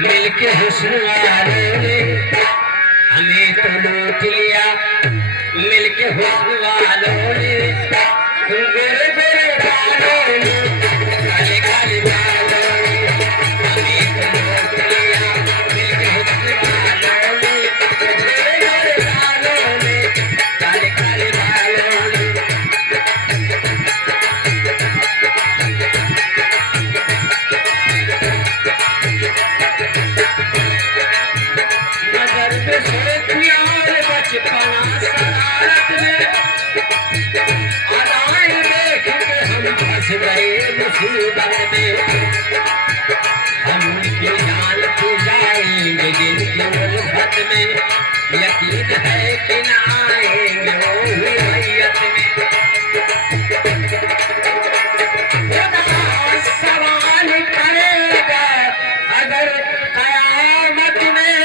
मिलके हुस्न वालों ने हमें तो लूट लिया, मिलके हुस्न वालों ने गोरे गोरे बालों ने काले काले बालों ने हमें तो लूट लिया, मिलके हुस्न वालों ने गोरे गोरे बालों ने काले काले बालों ने। नजर पे सोचिया बचपना शरारत में अदाएं देख के हम फंस गए मुसीबत में। हम उनकी जान पे जाएंगे जिनकी उल्फत में, यकीन है कि न आएंगे वो हुई मैयत में। खुदा सवाल करेगा अगर कयामत में,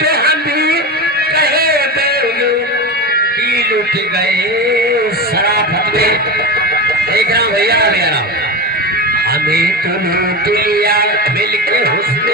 तो हम भी कहे देंगे कि लुट गए शराफत में। देख रहा हूँ भैया मेरा, हमें तो लूट लिया मिलके हुस्न